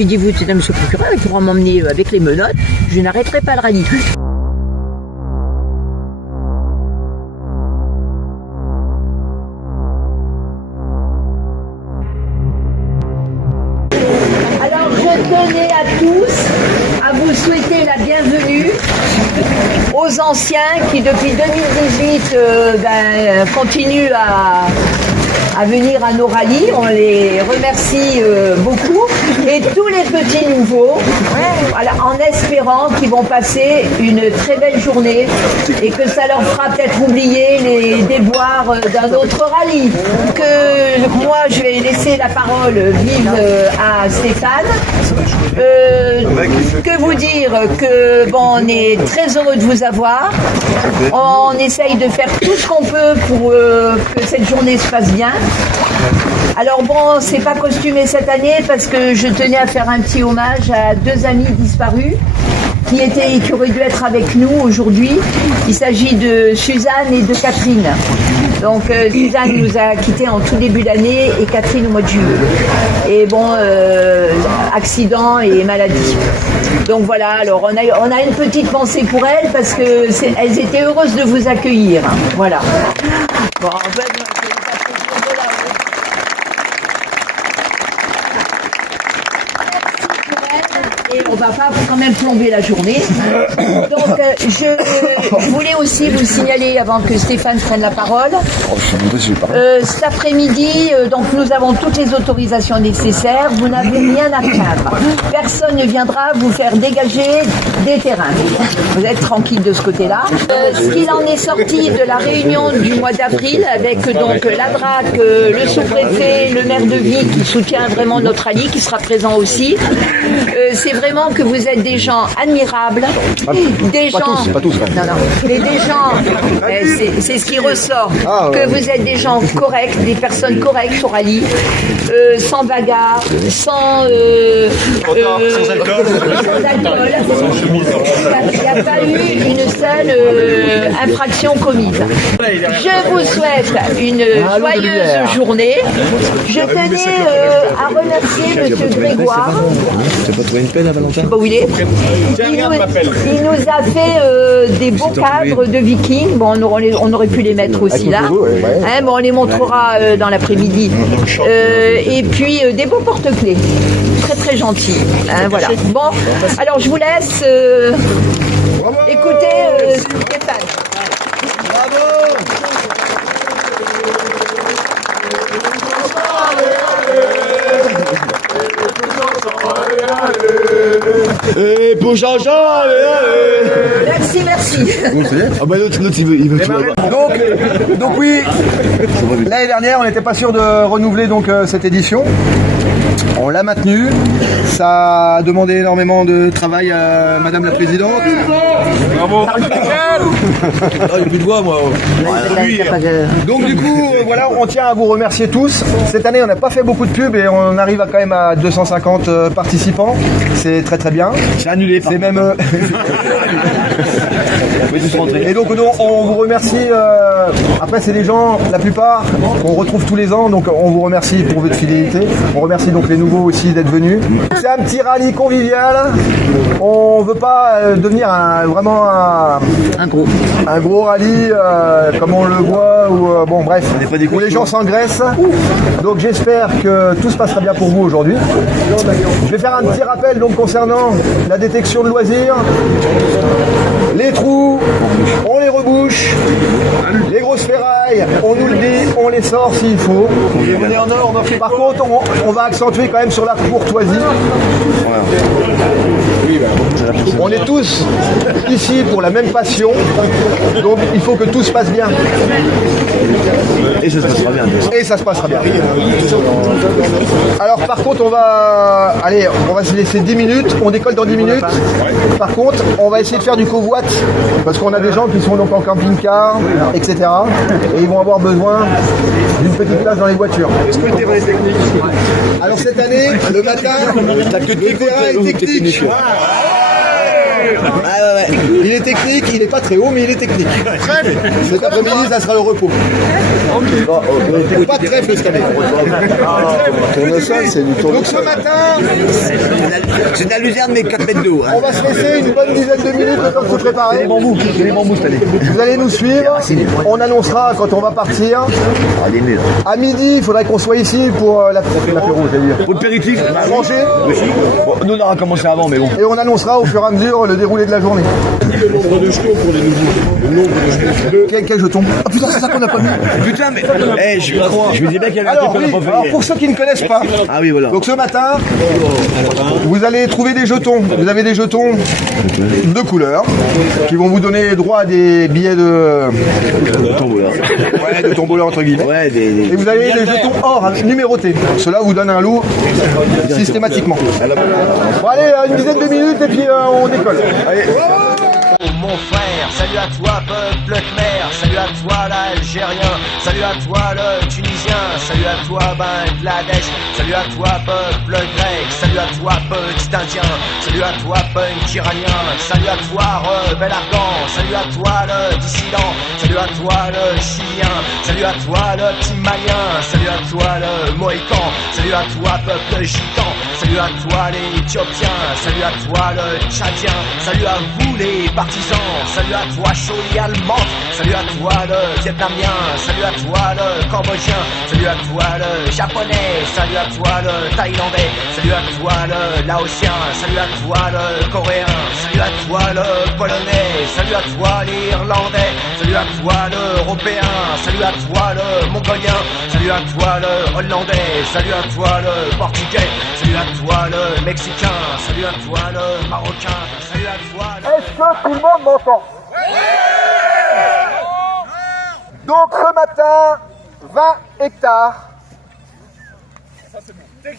J'ai dit, vous êtes un monsieur le procureur, il pourra m'emmener avec les menottes, je n'arrêterai pas le rallye. Alors je tenais à tous à vous souhaiter la bienvenue aux anciens qui depuis 2018 continuent à venir à nos rallyes. On les remercie beaucoup. Et tous les petits nouveaux, en espérant qu'ils vont passer une très belle journée et que ça leur fera peut-être oublier les déboires d'un autre rallye. Que moi, je vais laisser la parole vive à Stéphane. Que vous dire que on est très heureux de vous avoir. On essaye de faire tout ce qu'on peut pour que cette journée se passe bien. Alors bon, c'est pas costumé cette année parce que je tenais à faire un petit hommage à deux amis disparus qui auraient dû être avec nous aujourd'hui. Il s'agit de Suzanne et de Catherine. Donc Suzanne nous a quittés en tout début d'année et Catherine au mois de juillet. Et accident et maladie. Donc voilà, alors on a une petite pensée pour elles parce que elles étaient heureuses de vous accueillir. Voilà. Bon, en fait, et on va pas quand même plomber la journée. Donc je voulais aussi vous signaler avant que Stéphane prenne la parole. Cet après-midi, donc nous avons toutes les autorisations nécessaires. Vous n'avez rien à craindre. Personne ne viendra vous faire dégager des terrains. Vous êtes tranquille de ce côté-là. Ce qu'il en est sorti de la réunion du mois d'avril avec donc la DRAC, le sous-préfet, le maire de Vie qui soutient vraiment notre rallye, qui sera présent aussi. C'est vraiment que vous êtes des gens admirables, des gens... Pas tous. Non, mais des gens, c'est ce qui ressort, que vous êtes des gens corrects, des personnes correctes au rallye, sans bagarre, sans alcool. Il n'y a pas eu une seule infraction commise. Je vous souhaite une joyeuse journée. Je tenais à remercier M. Grégoire. T'as pas trouvé une peine à Valentin? Où il est. Il nous a fait des beaux cadres de vikings. Bon, on aurait pu les mettre aussi là. On les montrera dans l'après-midi. Et puis des beaux porte-clés. Très très gentils. Voilà. Bon, alors je vous laisse écouter Stéphane. Bravo! Et pour Jean-Jean, Merci. Ah bah l'autre il veut tout avoir. Donc oui, l'année dernière on n'était pas sûr de renouveler donc cette édition. On l'a maintenue. Ça a demandé énormément de travail à Madame la Présidente. Bravo. Il n'y a plus de voix, moi. Donc du coup, voilà, on tient à vous remercier tous. Cette année, on n'a pas fait beaucoup de pubs et on arrive quand même à 250 participants. C'est très très bien. C'est annulé. C'est même... Et donc on vous remercie. Après, c'est des gens, la plupart, qu'on retrouve tous les ans. Donc on vous remercie pour votre fidélité. On remercie donc les nouveaux aussi d'être venus. C'est un petit rallye convivial. On veut pas devenir vraiment un gros rallye comme on le voit ou bon bref, où les gens s'engraissent. Donc j'espère que tout se passera bien pour vous aujourd'hui. Je vais faire un petit rappel donc concernant la détection de loisirs. Les trous, on les rebouche. Les grosses ferrailles, on nous le dit, on les sort s'il faut. On est en ordre. Par contre, on va accentuer quand même sur la courtoisie. On est tous ici pour la même passion, donc il faut que tout se passe bien. Et ça se passera bien. Et ça se passera bien. Alors par contre, on va se laisser 10 minutes, on décolle dans 10 minutes. Par contre, on va essayer de faire du covoit, parce qu'on a des gens qui sont donc en camping-car, etc. Et ils vont avoir besoin d'une petite place dans les voitures. Est-ce que le terrain est technique? Alors cette année, le matin, le terrain est technique. Il est technique, il n'est pas très haut, mais il est technique. Cet après-midi, ça sera le repos. Pas de trèfle cette année. Tournesol, c'est du tournesol. Donc ce matin, C'est de la luzerne, mais 4 mètres d'eau. Hein. on va se laisser une bonne dizaine de minutes le temps de se préparer. C'est les bambous cette année. Vous allez nous suivre. On annoncera quand on va partir. Ah, des murs. À midi, il faudrait qu'on soit ici pour l'apéro, c'est-à-dire Pour l'apéritif, manger. bon, nous on aura commencé avant, mais bon. Et on annoncera au fur et à mesure le déroulé de la journée. Le nombre de jetons pour les nouveaux. Le nombre de jetons. Quel jeton? Ah putain, c'est ça qu'on n'a pas mis. Putain, mais. Je me dis bien qu'il y avait un Alors, truc oui, qu'on n'a pas alors fait. pour ceux qui ne connaissent pas, Ah oui, voilà. donc ce matin, vous allez trouver des jetons. Vous avez des jetons de couleur qui vont vous donner droit à des billets de tombola entre guillemets. Ouais, Et vous avez des jetons or numérotés. Cela vous donne un lot systématiquement. Bon allez, une dizaine de minutes et puis on décolle. Allez. Mon frère, salut à toi peuple khmer, salut à toi l'Algérien, salut à toi le Tunisien, salut à toi Bangladesh, salut à toi peuple grec, salut à toi petit Indien, salut à toi punk iranien, salut à toi rebelle afghan, salut à toi le dissident, salut à toi le chilien, salut à toi le petit malien, salut à toi le mohican, salut à toi peuple gitan, salut à toi les éthiopiens, salut à toi le tchadien, salut à vous les partisans, salut à toi Choli allemand, salut à toi le vietnamien, salut à toi le cambodgien, salut à toi le japonais, salut à toi le thaïlandais, salut à toi le laotien, salut à toi le coréen, salut à toi le polonais, salut à toi l'irlandais, salut à toi l'européen, salut à toi le mongolien, salut à toi le hollandais, salut à toi le portugais, salut à toi le mexicain, salut à toi le marocain, salut à toi le... Est-ce que tout le monde m'entend? Donc ce matin, 20 hectares,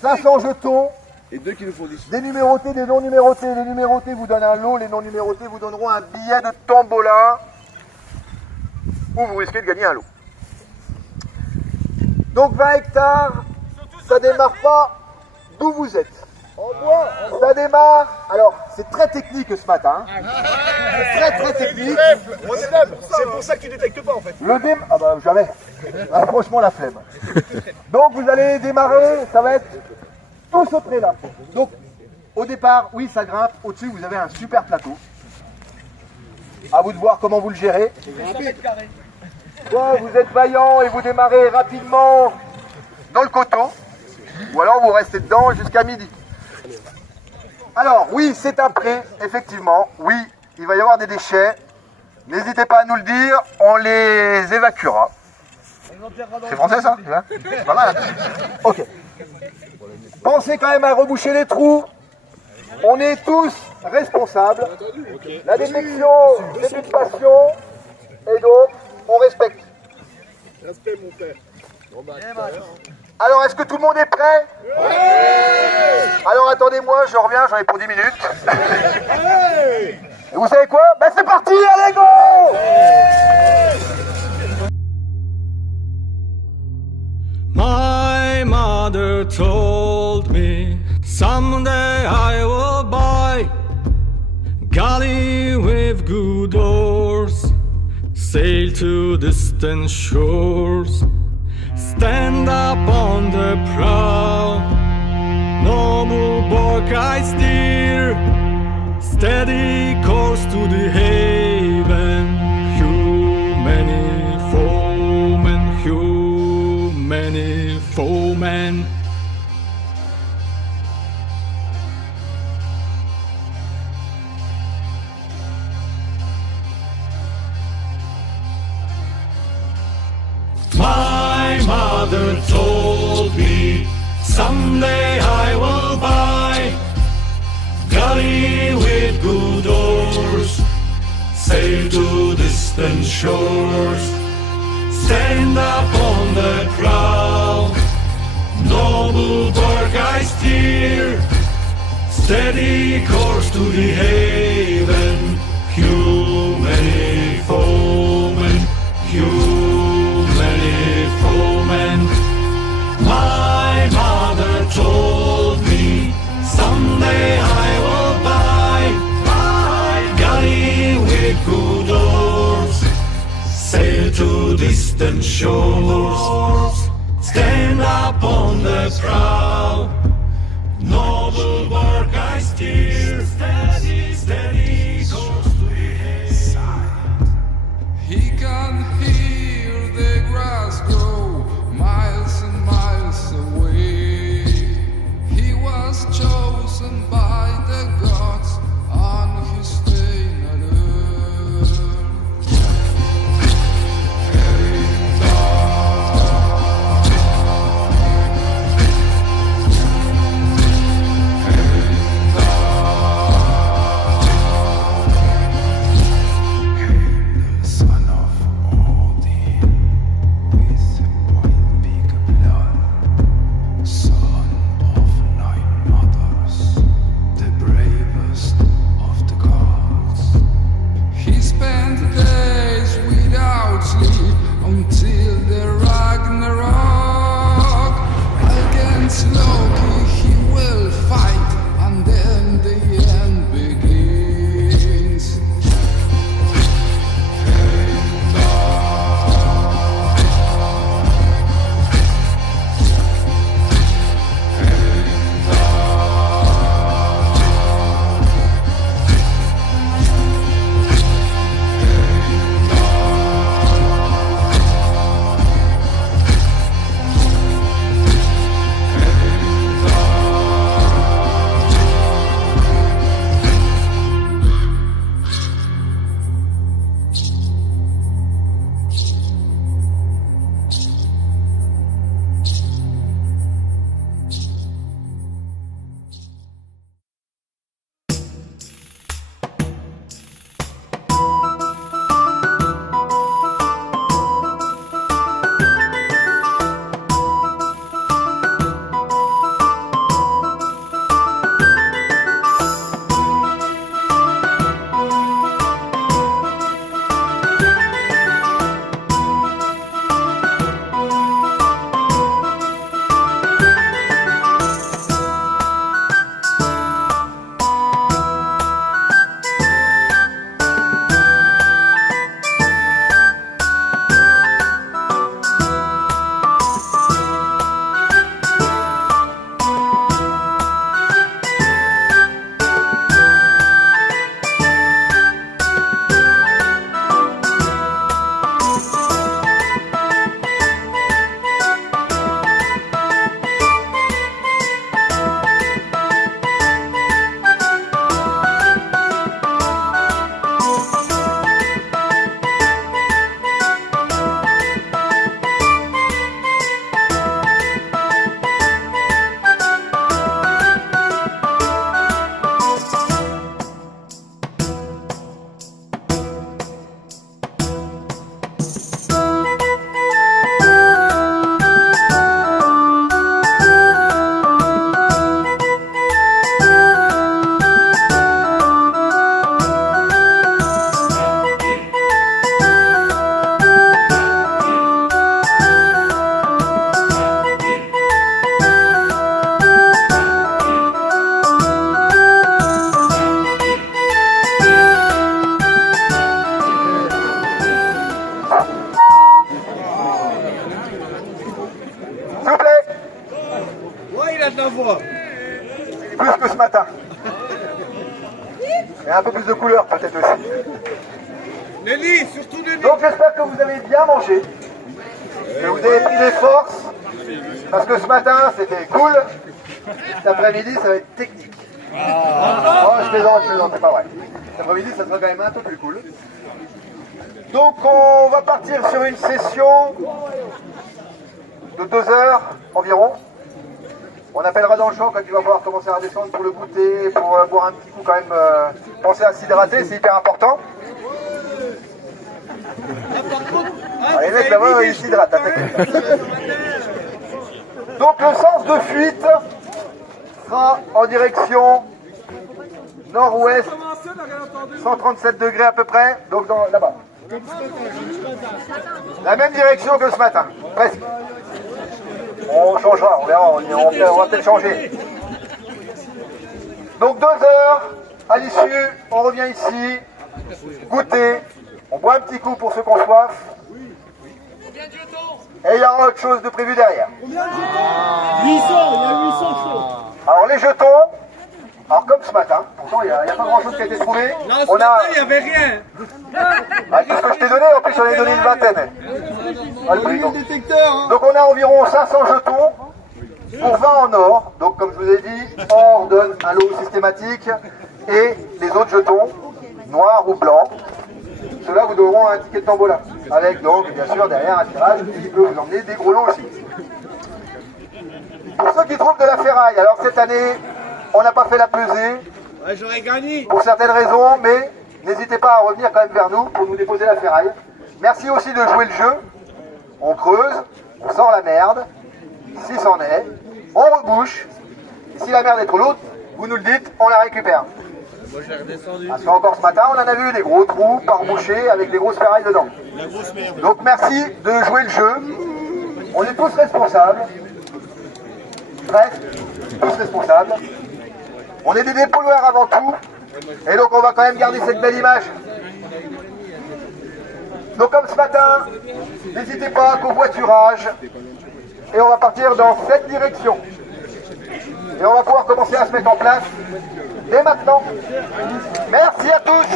500 jetons, Et deux qui nous font 10. des numérotés, des non numérotés. Les numérotés vous donnent un lot, les non numérotés vous donneront un billet de tombola où vous risquez de gagner un lot. Donc 20 hectares, ça démarre pas d'où vous êtes. Ça démarre, alors c'est très technique ce matin, c'est très technique. C'est pour ça que tu détectes pas en fait. Ah bah jamais, ah, franchement la flemme. Donc vous allez démarrer, ça va être tout ce trait là. Donc au départ, oui ça grimpe, au-dessus vous avez un super plateau. À vous de voir comment vous le gérez. Soit vous êtes vaillant et vous démarrez rapidement dans le coteau, ou alors vous restez dedans jusqu'à midi. Alors oui, c'est un pré, effectivement, oui, il va y avoir des déchets. N'hésitez pas à nous le dire, on les évacuera. C'est français ça? C'est pas mal. Ok. Pensez quand même à reboucher les trous. On est tous responsables. La détection, c'est une passion. Et donc, on respecte. Respect mon père. Alors, est-ce que tout le monde est prêt? Alors, attendez-moi, je reviens, j'en ai pour 10 minutes. Et vous savez quoi? Ben, c'est parti, allez, go! My mother told me someday I will buy galley with good oars, sail to distant shores, stand up on the prow, noble bark I steer, steady course to the haven, many foemen. My mother told me someday I will buy galley with good oars, sail to distant shores, stand up on the prow, noble bark I steer, steady course to the haven, many foemen, many foemen. My mother told me someday I will buy galley with good oars, sail to distant shores. Stand up on the prow, noble bark I steer. Steady, steady, course to the side. He can hear the grass grow miles and miles away. He was chosen by the gods on his staying on earth. Son of Odin, with white big blood, son of 9 mothers, the bravest of the gods. He spent days without sleep until the Ragnarok. Against Loki he will fight, and then the end begins. Plus que ce matin. Et un peu plus de couleur peut-être aussi. Nelly, surtout Nelly. Donc j'espère que vous avez bien mangé, que vous avez pris des forces, parce que ce matin c'était cool, cet après-midi ça va être technique. Oh, je plaisante, c'est pas vrai. Cet après-midi ça sera quand même un peu plus cool. Donc on va partir sur une session de 2 heures environ. On appellera dans le champ quand il va falloir commencer à redescendre pour le goûter, pour boire un petit coup quand même, penser à s'hydrater, c'est hyper important. Les mecs là-bas, ils s'hydratent. Donc le sens de fuite sera en direction nord-ouest, 137 degrés à peu près, donc là-bas. La même direction que ce matin, presque. On changera, on verra, on va peut-être changer. Donc 2 heures, à l'issue, on revient ici, goûter, on boit un petit coup pour ceux qui ont soif, Et il y aura autre chose de prévu derrière. 800, il y a 800 choses. Alors les jetons, alors comme ce matin, pourtant il n'y a pas grand chose qui a été trouvé. Non, ce matin, il n'y avait rien. Ah, c'est ce que je t'ai donné, en plus j'en ai donné une vingtaine. Ah, le prix, donc. Détecteur, hein. Donc on a environ 500 jetons pour 20 en or. Donc comme je vous ai dit, or donne un lot systématique et les autres jetons, noirs ou blancs, ceux-là vous donneront un ticket de tombola. Avec donc bien sûr derrière un tirage qui peut vous emmener des gros lots aussi. Pour ceux qui trouvent de la ferraille, alors cette année on n'a pas fait la pesée. Ouais, j'aurais gagné. Pour certaines raisons, mais n'hésitez pas à revenir quand même vers nous pour nous déposer la ferraille. Merci aussi de jouer le jeu. On creuse, on sort la merde, si c'en est, on rebouche. Et si la merde est trop lourde, vous nous le dites, on la récupère. Moi, je l'ai redescendu. Parce qu'encore ce matin, on en a vu des gros trous par boucher avec des grosses ferrailles dedans. Donc merci de jouer le jeu. On est tous responsables. Bref, tous responsables. On est des dépollueurs avant tout. Et donc on va quand même garder cette belle image. Donc comme ce matin, n'hésitez pas à covoiturage. Et on va partir dans cette direction. Et on va pouvoir commencer à se mettre en place dès maintenant. Merci à tous.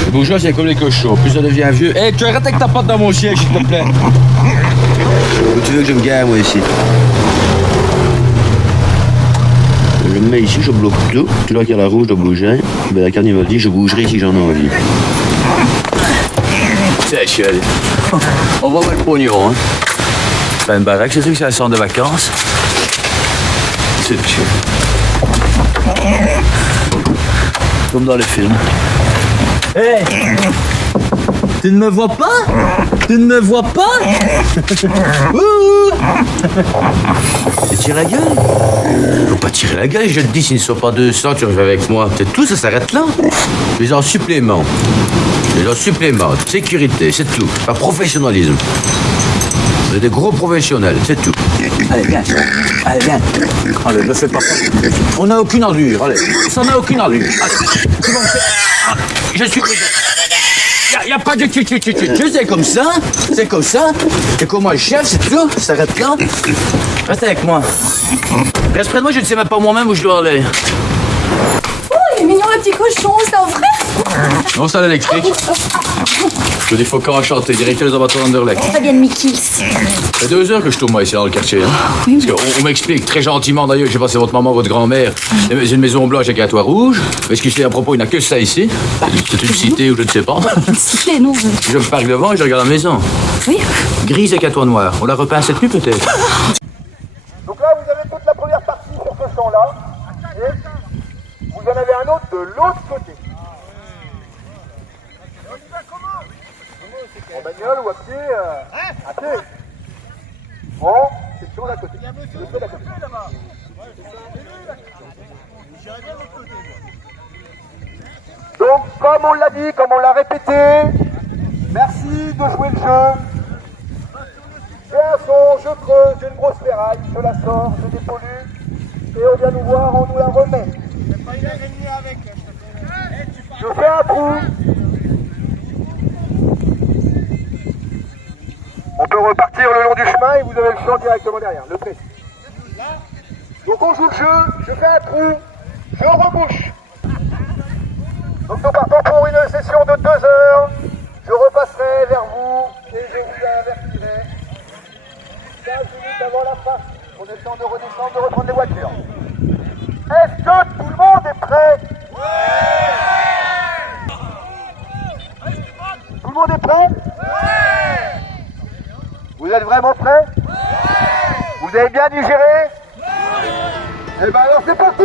Les bourgeois, c'est comme les cochons. Plus ça devient vieux. Hé, tu arrêtes avec ta patte dans mon siège, s'il te plaît. Où tu veux que je me gare, moi, ici? Je me mets ici, je bloque tout. Tu vois qu'il y a la rouge de bouger. Ben, la carnivore dit, je bougerai si j'en ai envie. C'est chiant. On va voir le pognon, hein. C'est pas une baraque, c'est sûr que c'est un centre de vacances. C'est chiant. Comme dans les films. Hé! Tu ne me vois pas? Tu ne me vois pas? Ouh! Tu tires la gueule? Faut pas tirer la gueule, je te dis, s'il ne sont pas 200, tu reviens avec moi. C'est tout, ça s'arrête là. Je les en supplément. Je les en supplément. Sécurité, c'est tout. Pas professionnalisme. Vous êtes des gros professionnels, c'est tout. Allez, viens. Allez, viens. Allez, ne fais pas ça. On n'a aucune allure, allez. Ça n'a aucune allure. Allez. C'est bon, je suis... Il n'y a pas de tu, c'est comme ça. C'est comme ça. Et comme moi, le chef, c'est tout. Ça s'arrête là. Reste avec moi. Reste près de moi, je ne sais même pas moi-même où je dois aller. Oh, il est mignon le petit cochon, c'est un vrai? Non, c'est à l'électrique. Je dis faut enchanté, directeur des abattoirs d'Anderlecht. Ça vient de Mikils. Ça fait 2 heures que je tourne moi ici dans le quartier. Hein. Oui, Parce qu'on m'explique très gentiment d'ailleurs que j'ai passé votre maman, votre grand-mère. C'est une maison blanche avec un toit rouge. Parce que à propos, il n'y a que ça ici. C'est une cité ou je ne sais pas. Une cité, non. Je me parque devant et je regarde la maison. Oui. Grise avec un toit noir. On la repeint cette nuit peut-être. Donc là, vous avez toute la première partie sur ce champ-là. Et vous en avez un autre de l'autre côté. En bagnole ou à pied? À pied. Bon, c'est le champ d'à côté. Le feu d'à côté. Donc, comme on l'a dit, comme on l'a répété, merci de jouer le jeu. J'ai un son, je creuse, j'ai une grosse ferraille, je la sors, je dépollue, et on vient nous voir, on nous la remet. Je fais un trou. On peut repartir le long du chemin et vous avez le champ directement derrière, le pré. Donc on joue le jeu, je fais un trou, je rebouche. Donc nous partons pour une session de 2 heures. Je repasserai vers vous et je vous avertirai. 15 minutes avant la fin, on est temps de redescendre, de reprendre les voitures. Est-ce que tout le monde est prêt? Tout le monde est prêt? Vous êtes vraiment prêts? Vous avez bien digéré? Eh ben alors c'est parti!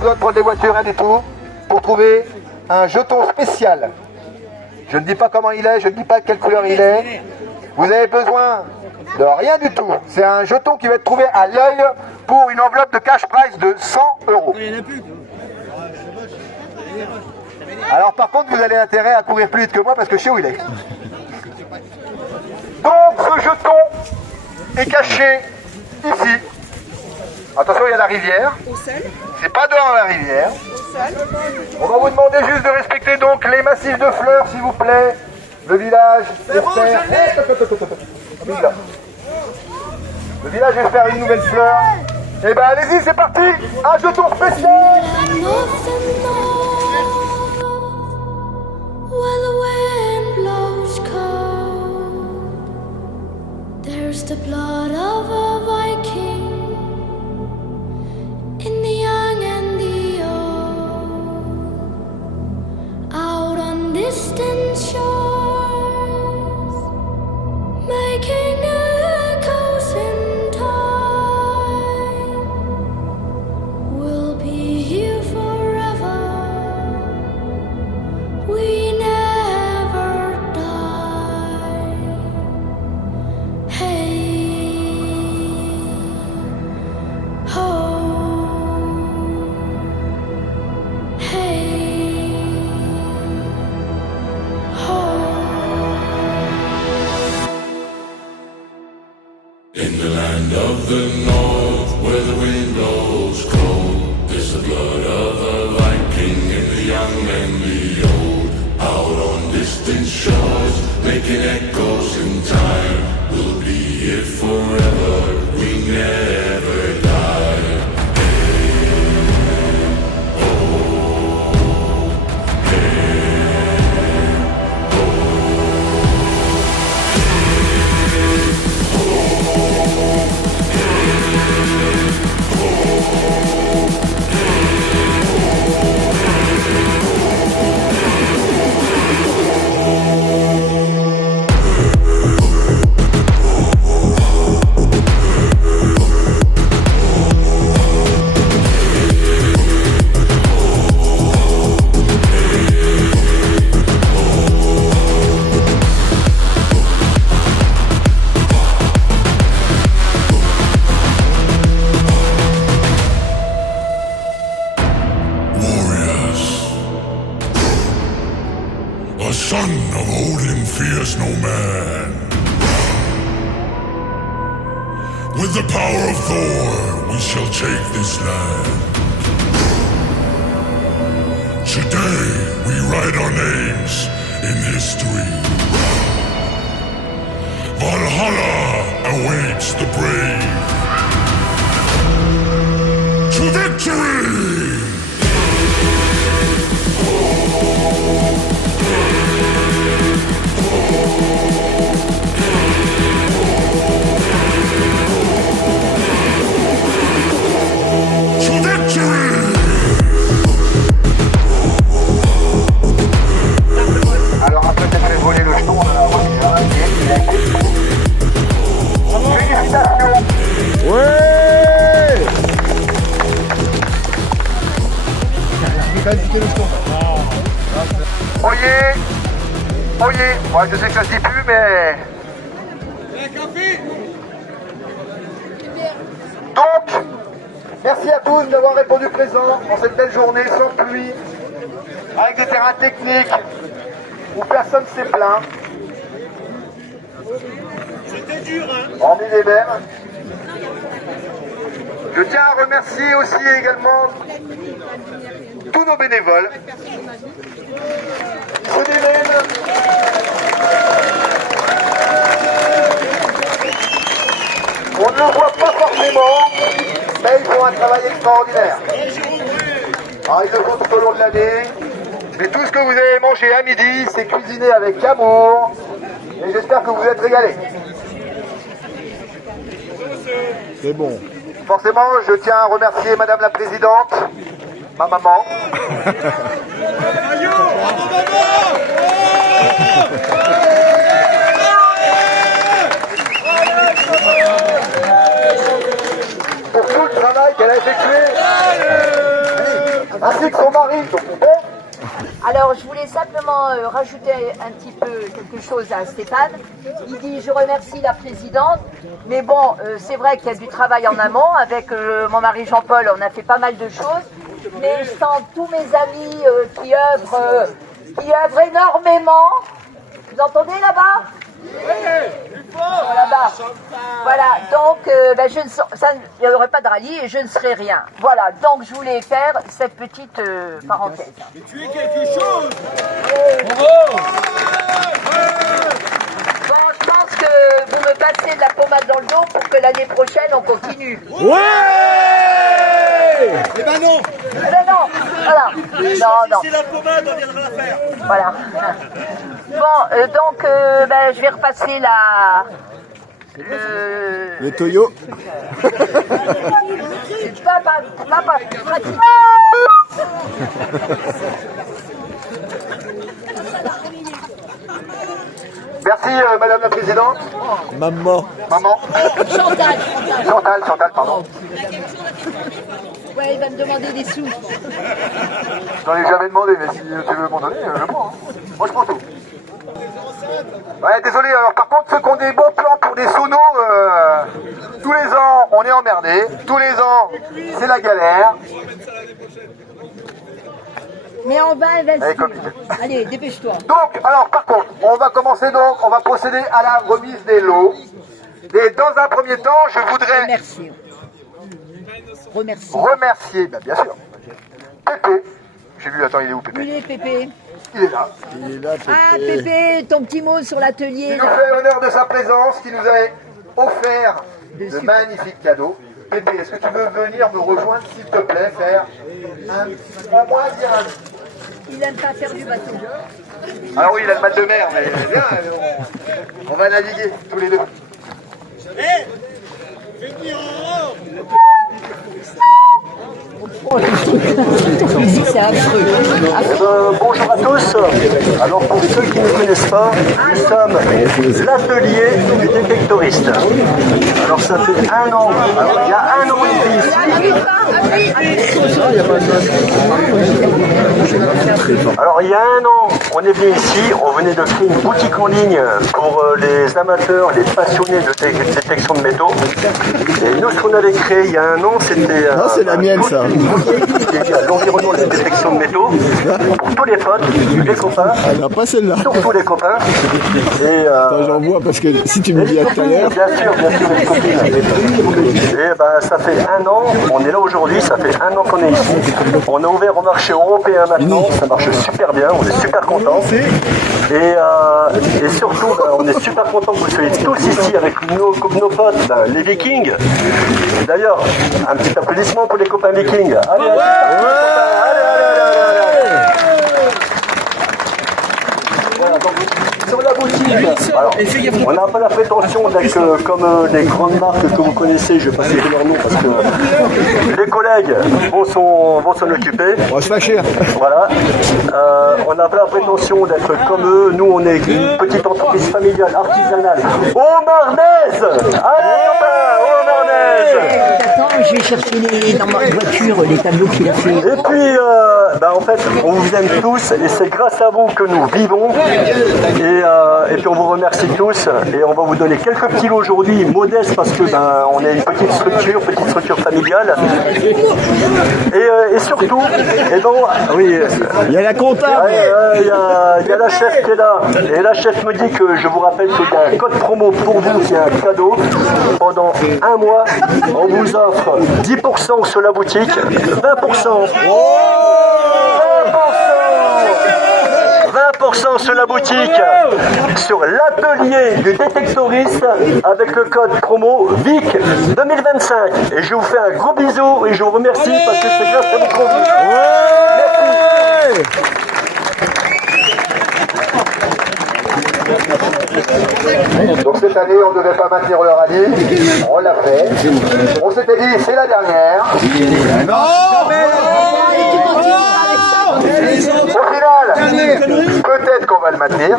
besoin de prendre les voitures, rien du tout, pour trouver un jeton spécial. Je ne dis pas comment il est, je ne dis pas de quelle couleur il est. Vous avez besoin de rien du tout. C'est un jeton qui va être trouvé à l'œil pour une enveloppe de cash prize de 100 €. Alors par contre, vous avez intérêt à courir plus vite que moi parce que je sais où il est. Donc ce jeton est caché ici. Attention, il y a la rivière. C'est pas dehors la rivière. On va vous demander juste de respecter donc les massifs de fleurs, s'il vous plaît. Le village espère... Le village espère une nouvelle fleur. Eh ben allez-y, c'est parti. Un jeton spécial. There's the blood of a Viking in the young and the old, out on distant shores, making echoes in time. We'll be here forever. We never die. Hey, ho, hey, ho. In the land of the north, where the wind blows cold, there's the blood of a Viking in the young and the old, out on distant shores, making echoes in time. We'll be here forever, we never die. A son of Odin fears no man. With the power of Thor, we shall take this land. Today, we write our names in history. Valhalla awaits the brave. To victory! Alors après t'as fait voler le jeton, on a remis il a été. Félicitations. Ouais. Je vais le jeton. Oyez. Oyez. Moi je sais que ça se dit plus mais... Donc, merci à tous d'avoir répondu présent en cette belle journée sans pluie, avec des terrains techniques où personne ne s'est plaint. C'était dur, hein? Hormis les mêmes. Je tiens à remercier aussi également tous nos bénévoles. Ceux des mêmes. On ne le voit pas forcément, mais ils font un travail extraordinaire. Alors, ils le font tout au long de l'année. Mais tout ce que vous avez mangé à midi, c'est cuisiné avec amour. Et j'espère que vous êtes régalés. C'est bon. Forcément, je tiens à remercier Madame la Présidente, ma maman. Pour tout le travail qu'elle a effectué. rajouter un petit peu quelque chose à Stéphane. Il dit, je remercie la présidente, mais bon, c'est vrai qu'il y a du travail en amont. Avec mon mari Jean-Paul, on a fait pas mal de choses, mais sans tous mes amis qui œuvrent énormément. Vous entendez là-bas? Là-bas. Voilà, donc il n'y aurait pas de rallye et je ne serai rien. Voilà, donc je voulais faire cette petite parenthèse. Mais tu es quelque chose. Bon, je pense que vous me passez de la pommade dans le dos pour que l'année prochaine on continue. Ouais. Eh ben non. Eh ben non, voilà. Non. C'est la pommade, on viendra la faire. Voilà. Bon, donc je vais repasser le Toyo. C'est pas pratique. Merci Madame la Présidente. Maman. Chantal, pardon. Ouais, il va me demander des sous. J'en ai jamais demandé, mais si tu veux m'en donner, je prends. Moi je prends tout. Ouais, désolé, alors par contre, ceux qui ont des bons plans pour des sonos, tous les ans, on est emmerdés. Tous les ans, c'est la galère. Mais on va investir. Allez, allez, dépêche-toi. Donc, alors par contre, on va procéder à la remise des lots. Et dans un premier temps, je voudrais remercier, bien sûr, Pépé. J'ai vu, attends, il est où Pépé? Il est Pépé. Il est là. Pépé. Ah Pépé, ton petit mot sur l'atelier. Il nous fait l'honneur de sa présence, qui nous a offert de magnifiques cadeaux. Pépé, est-ce que tu veux venir me rejoindre, s'il te plaît, faire au moins dire Il n'aime pas faire du bateau. Alors oui, il a le mal de mer, mais viens, on va naviguer tous les deux. Fais venir en haut. Bonjour à tous. Alors pour ceux qui ne connaissent pas, nous sommes l'atelier du détectoriste. Alors ça fait un an. Alors il y a un an et demi. Alors il y a un an, on est venu ici, on venait de créer une boutique en ligne pour les amateurs, les passionnés de détection de métaux. Et nous, ce qu'on avait créé il y a un an, c'était... Non, c'est la mienne, ça. L'environnement de la détection de métaux, pour tous les potes, les copains. Ah non, pas celle-là. Surtout les copains. Et attends, j'en vois, parce que si tu me dis à tout à l'heure... Bien sûr, les copines. Et ça fait un an, on est là aujourd'hui, ça fait un an qu'on est ici. On a ouvert au marché européen maintenant, ça marche super bien, on est super contents. Et surtout, on est super contents que vous soyez tous ici avec nos potes, les Vikings. D'ailleurs, un petit applaudissement pour les copains Vikings. Allez, voilà, donc, sur la boutique, alors, on n'a pas la prétention d'être comme les grandes marques que vous connaissez, je vais pas citer leur nom parce que les collègues vont s'en occuper. On va se fâcher. Voilà. On n'a pas la prétention d'être comme eux. Nous, on est une petite entreprise familiale, artisanale. Au Marnaise. Allez, au Marnaise. Attends, je vais chercher dans ma voiture les tableaux qu'il a fait. Et puis, en fait, on vous aime tous et c'est grâce à vous que nous vivons. Et puis on vous remercie tous et on va vous donner quelques petits lots aujourd'hui, modestes parce que on est une petite structure familiale. Et surtout, oui, il y a la comptable. Il y a la chef qui est là. Et la chef me dit que je vous rappelle qu'il y a un code promo pour vous qui est un cadeau. Pendant un mois, on vous offre 10% sur la boutique, 20%. 20% sur la boutique, sur l'atelier du détectoriste avec le code promo VIC 2025. Et je vous fais un gros bisou et je vous remercie parce que c'est grâce à vous qu'on vit. Merci. Donc cette année, on ne devait pas maintenir le rallye. On l'a fait. On s'était dit, c'est la dernière. Au final, peut-être qu'on va le maintenir.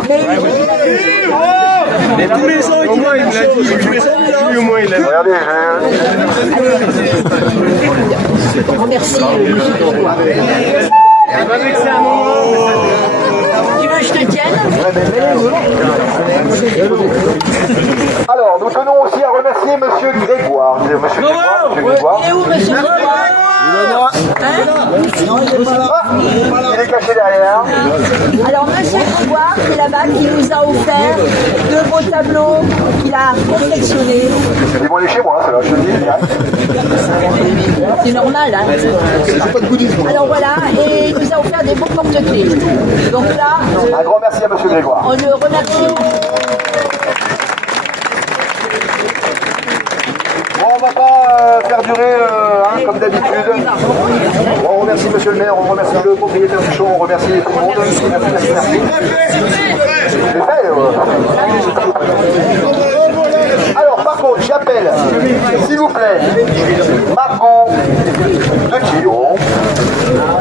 Mais tous les ans, il me l'a dit. Tous les ans, lui au moins, il l'a dit. Regardez, Merci, monsieur. Elle va vexer un moment. Tu veux que je te tienne? Alors, nous tenons aussi à remercier Monsieur Grégoire. Monsieur Grégoire. Il est où, monsieur Grégoire? Il est caché derrière. Alors, monsieur Grégoire, qui est là-bas, qui nous a offert 2 beaux tableaux qu'il a confectionnés. Ils vont aller chez moi, ça va, je te le dis. C'est normal, hein. Alors voilà, et il nous a offert des beaux porte-clés. Donc là, un grand merci à monsieur Grégoire. On le remercie. Bon, on va pas faire durer comme d'habitude. On remercie monsieur le maire, on remercie le propriétaire du show, on remercie tout le monde. Merci. J'ai fait, Alors, par contre, j'appelle, s'il vous plaît, Margot de Tillon,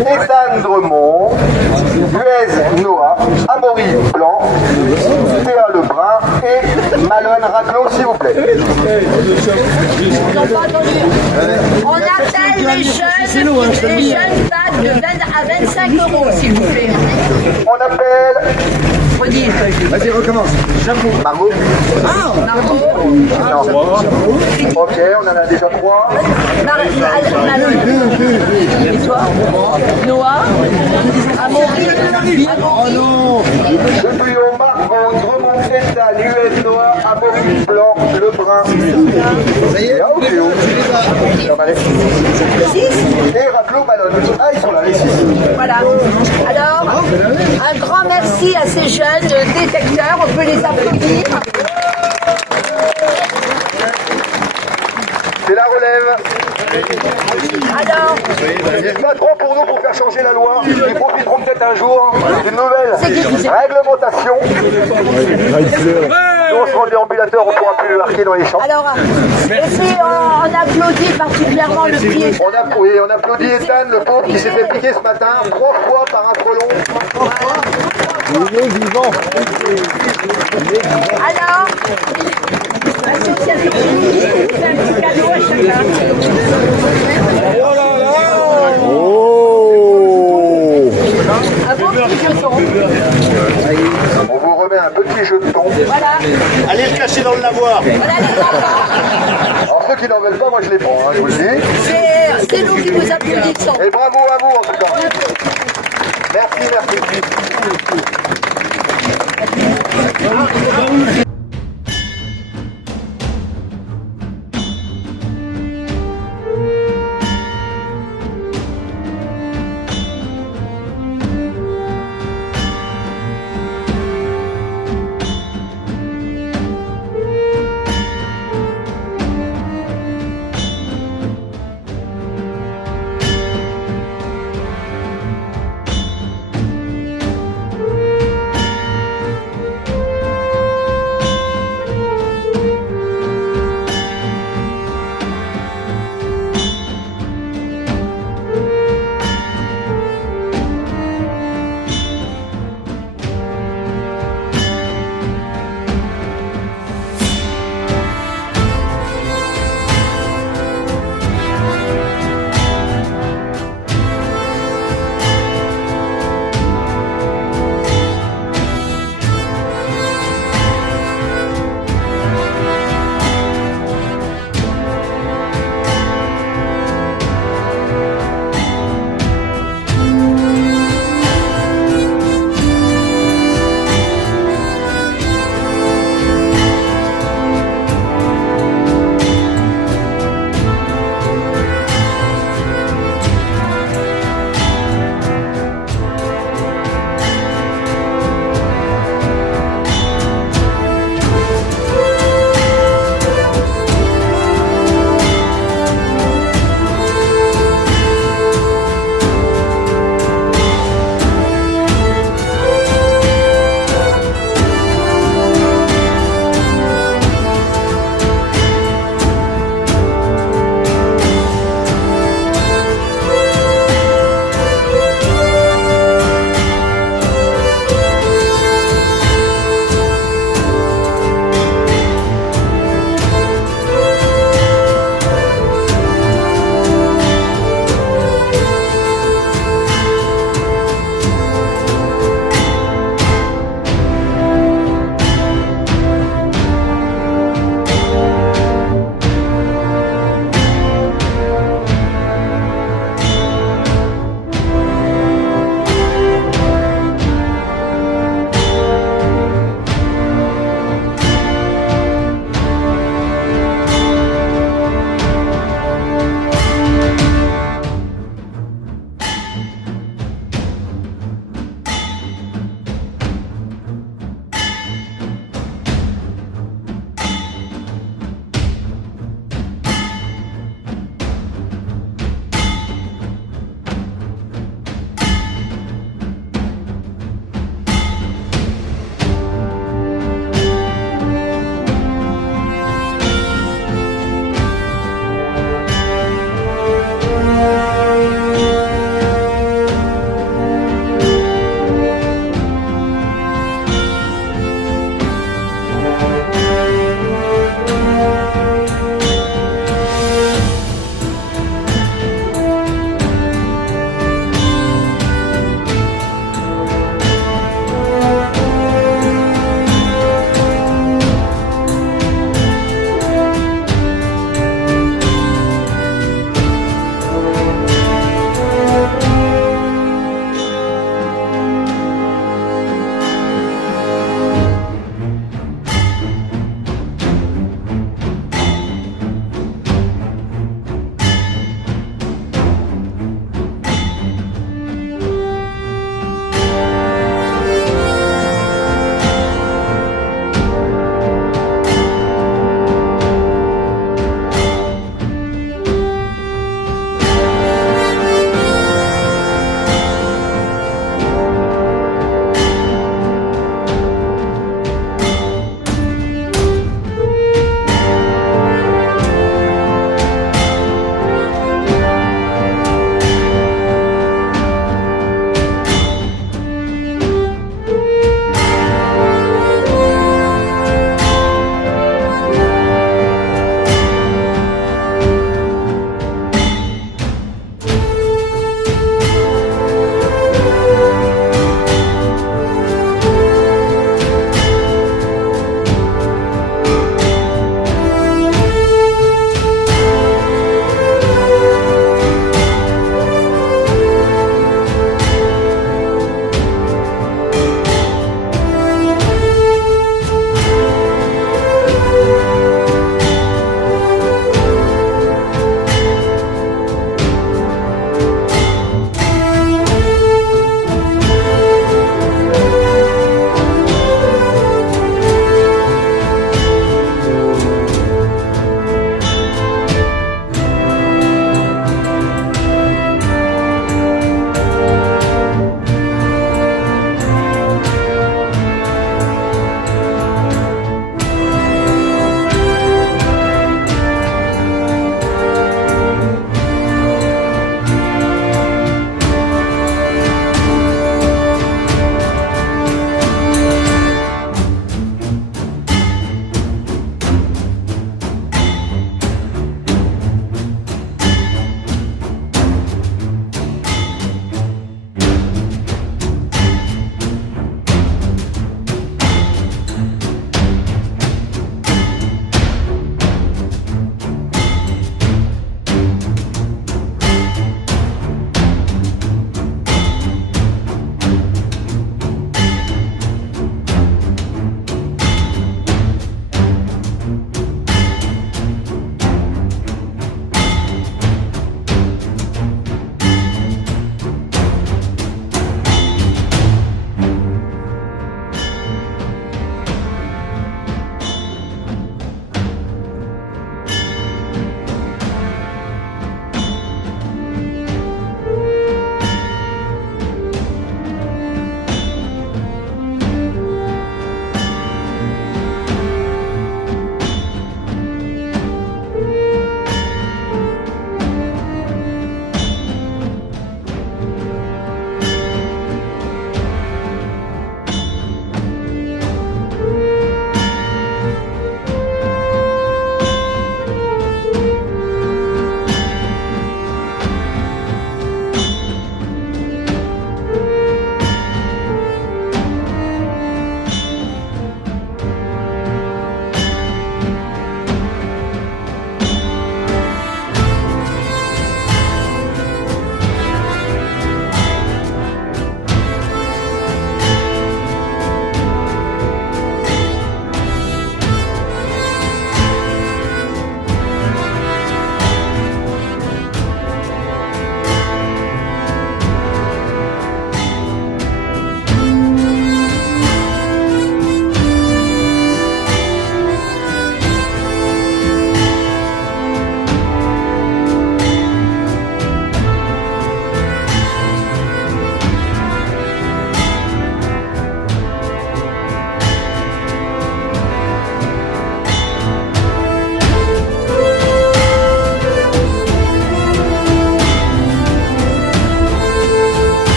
Ethan Dremont, Luez Noah, Amaury Blanc, Théa Lebrun et Malone Raclot, s'il vous plaît. On appelle les jeunes pattes de 20 à 25 euros, s'il vous plaît. On appelle... Redis. Vas-y, recommence. Margot. Margot. Ok, on en a déjà 3. Malone. Et toi? Noah. Amaury. Oh non. Le trio Margot, Dremont, Ethan, Luez Noah, Amaury Blanc, Lebrun. Ça y est. Et Raclot, Malone. Ah, ils sont là, les 6. Voilà. Alors, un grand merci à ces jeunes détecteurs. On peut les applaudir. C'est la relève. Alors, Pas trop pour nous pour faire changer la loi. Ils profiteront peut-être un jour d'une nouvelle réglementation. Nous, on sera déambulateur, on ne pourra plus le marquer dans les champs. alors, et puis on applaudit particulièrement le pied. On applaudit Ethan, le pauvre qui s'est fait piquer ce matin 3 fois par un frelon. Il est vivant. Alors, l'association fait un petit cadeau à chacun. Un beau petit jeton. On vous remet un petit jeton. Voilà. Allez le cacher dans le lavoir. Voilà les enfants. Alors ceux qui n'en veulent pas, moi je les prends, je vous le dis. C'est nous qui vous applaudissons. Et bravo à vous en tout cas. Merci.